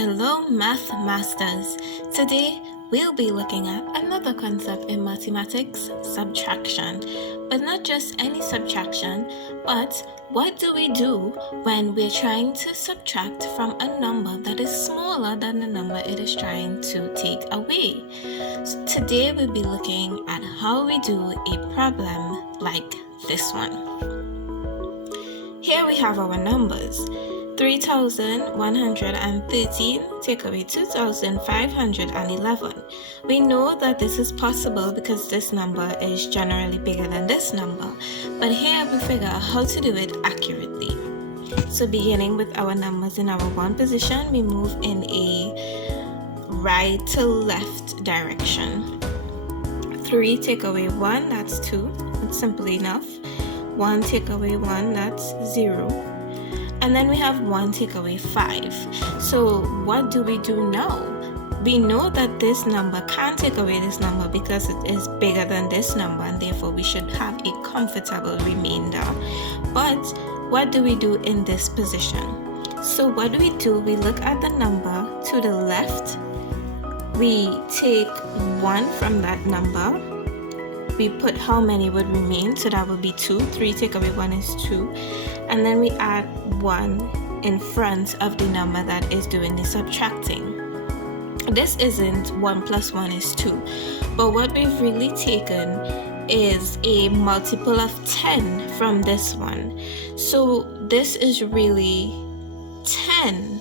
Hello Math Masters! Today we'll be looking at another concept in mathematics, subtraction. But not just any subtraction, but what do we do when we're trying to subtract from a number that is smaller than the number it is trying to take away? So today we'll be looking at how we do a problem like this one. Here we have our numbers. 3,113 take away 2,511. We know that this is possible because this number is generally bigger than this number, but here we figure out how to do it accurately. So beginning with our numbers in our one position, we move in a right to left direction. 3 take away 1, that's 2. That's simple enough. 1 take away 1, that's 0. And then we have 1 take away 5. So what do we do now? We know that this number can't take away this number because it is bigger than this number, and therefore we should have a comfortable remainder. But what do we do in this position? So what do? We look at the number to the left. We take 1 from that number. We put how many would remain, so that would be 2. 3 take away 1 is 2. And then we add 1 in front of the number that is doing the subtracting. This isn't 1 plus 1 is 2, but what we've really taken is a multiple of 10 from this one. So this is really 10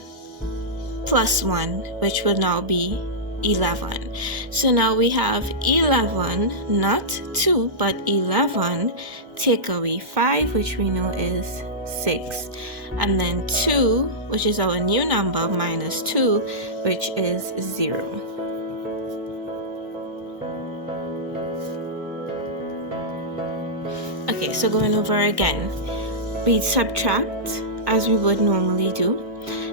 plus 1, which would now be 11. So now we have 11, not 2, but 11 take away 5, which we know is 6, and then 2, which is our new number, minus 2, which is 0. Okay, so going over again, we subtract as we would normally do,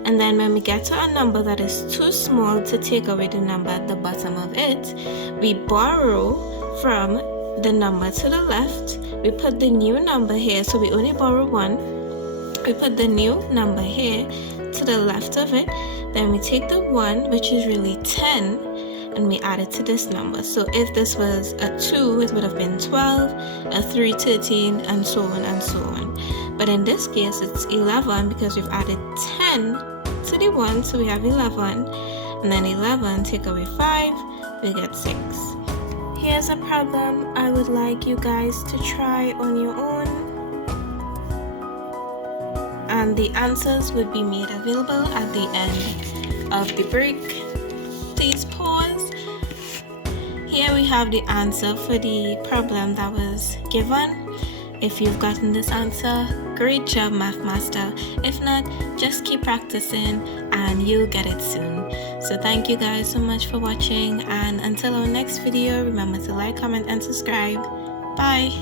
and then when we get to a number that is too small to take away the number at the bottom of it, we borrow from the number to the left. We put the new number here, so we only borrow 1. We put the new number here to the left of it. Then we take the 1, which is really 10, and we add it to this number. So if this was a 2, it would have been 12, a 3, 13, and so on and so on. But in this case, it's 11 because we've added 10 to the 1, so we have 11. And then 11 take away 5, we get 6. Here's a problem I would like you guys to try on your own, and the answers would be made available at the end of the break. Please pause. Here we have the answer for the problem that was given. If you've gotten this answer, great job, Math Master. If not, just keep practicing and you'll get it soon. So thank you guys so much for watching, and until our next video, remember to like, comment, and subscribe. Bye!